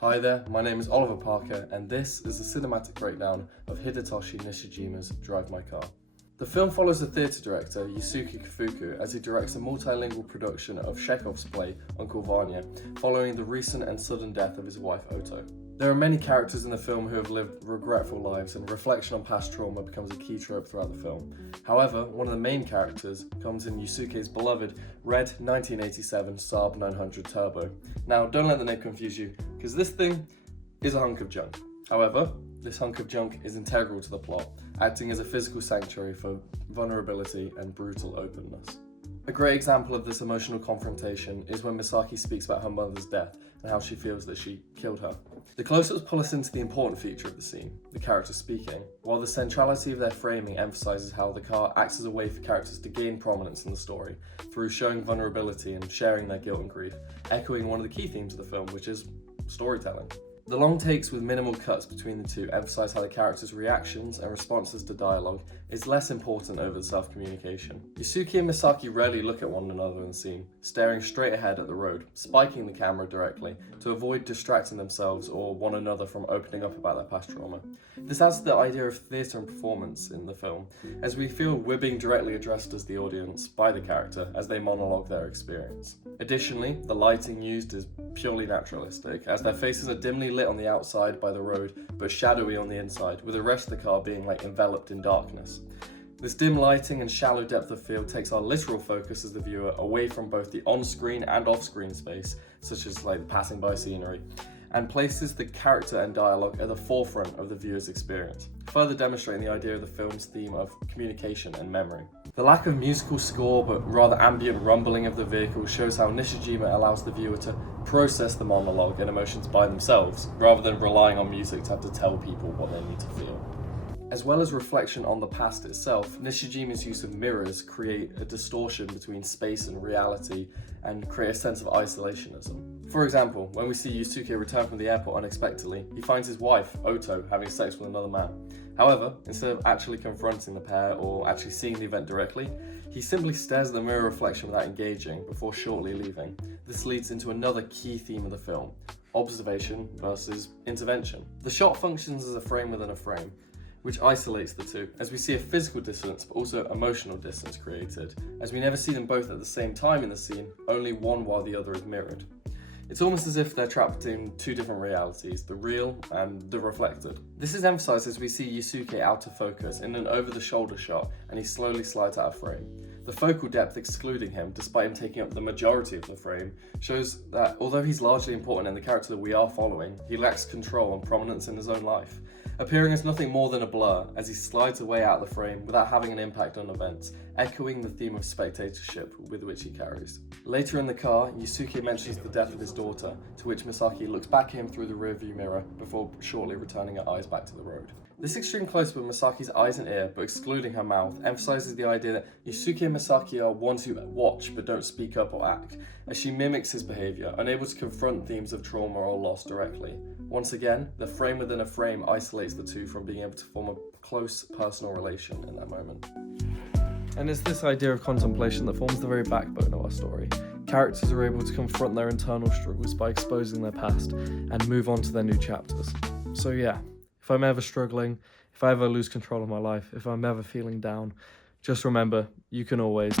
Hi there, my name is Oliver Parker, and this is a cinematic breakdown of Hidetoshi Nishijima's Drive My Car. The film follows the theatre director Yusuke Kifuku as he directs a multilingual production of Chekhov's play Uncle Vanya, following the recent and sudden death of his wife Oto. There are many characters in the film who have lived regretful lives, and reflection on past trauma becomes a key trope throughout the film. However, one of the main characters comes in Yusuke's beloved red 1987 Saab 900 Turbo. Now, don't let the name confuse you, because this thing is a hunk of junk. However, this hunk of junk is integral to the plot, acting as a physical sanctuary for vulnerability and brutal openness. A great example of this emotional confrontation is when Misaki speaks about her mother's death and how she feels that she killed her. The close-ups pull us into the important feature of the scene, the character speaking, while the centrality of their framing emphasises how the car acts as a way for characters to gain prominence in the story, through showing vulnerability and sharing their guilt and grief, echoing one of the key themes of the film, which is storytelling. The long takes with minimal cuts between the two emphasise how the characters' reactions and responses to dialogue is less important over the self-communication. Yusuke and Misaki rarely look at one another in the scene, staring straight ahead at the road, spiking the camera directly to avoid distracting themselves or one another from opening up about their past trauma. This adds to the idea of theatre and performance in the film, as we feel we're being directly addressed as the audience by the character as they monologue their experience. Additionally, the lighting used is purely naturalistic, as their faces are dimly lit on the outside by the road, but shadowy on the inside, with the rest of the car being enveloped in darkness. This dim lighting and shallow depth of field takes our literal focus as the viewer away from both the on-screen and off-screen space, such as passing by scenery, and places the character and dialogue at the forefront of the viewer's experience, further demonstrating the idea of the film's theme of communication and memory. The lack of musical score, but rather ambient rumbling of the vehicle, shows how Nishijima allows the viewer to process the monologue and emotions by themselves, rather than relying on music to have to tell people what they need to feel. As well as reflection on the past itself, Nishijima's use of mirrors create a distortion between space and reality and create a sense of isolationism. For example, when we see Yusuke return from the airport unexpectedly, he finds his wife, Oto, having sex with another man. However, instead of actually confronting the pair or actually seeing the event directly, he simply stares at the mirror reflection without engaging before shortly leaving. This leads into another key theme of the film: observation versus intervention. The shot functions as a frame within a frame, which isolates the two, as we see a physical distance but also emotional distance created, as we never see them both at the same time in the scene, only one while the other is mirrored. It's almost as if they're trapped in two different realities, the real and the reflected. This is emphasised as we see Yusuke out of focus in an over-the-shoulder shot, and he slowly slides out of frame. The focal depth excluding him, despite him taking up the majority of the frame, shows that although he's largely important in the character that we are following, he lacks control and prominence in his own life, appearing as nothing more than a blur as he slides away out of the frame without having an impact on events, echoing the theme of spectatorship with which he carries. Later in the car, Yusuke mentions the death of his daughter, to which Misaki looks back at him through the rearview mirror before shortly returning her eyes back to the road. This extreme close-up of Misaki's eyes and ear, but excluding her mouth, emphasises the idea that Yusuke and Misaki are ones who watch but don't speak up or act, as she mimics his behaviour, unable to confront themes of trauma or loss directly. Once again, the frame within a frame isolates the two from being able to form a close personal relation in that moment. And it's this idea of contemplation that forms the very backbone of our story. Characters are able to confront their internal struggles by exposing their past and move on to their new chapters. So yeah, if I'm ever struggling, if I ever lose control of my life, if I'm ever feeling down, just remember, you can always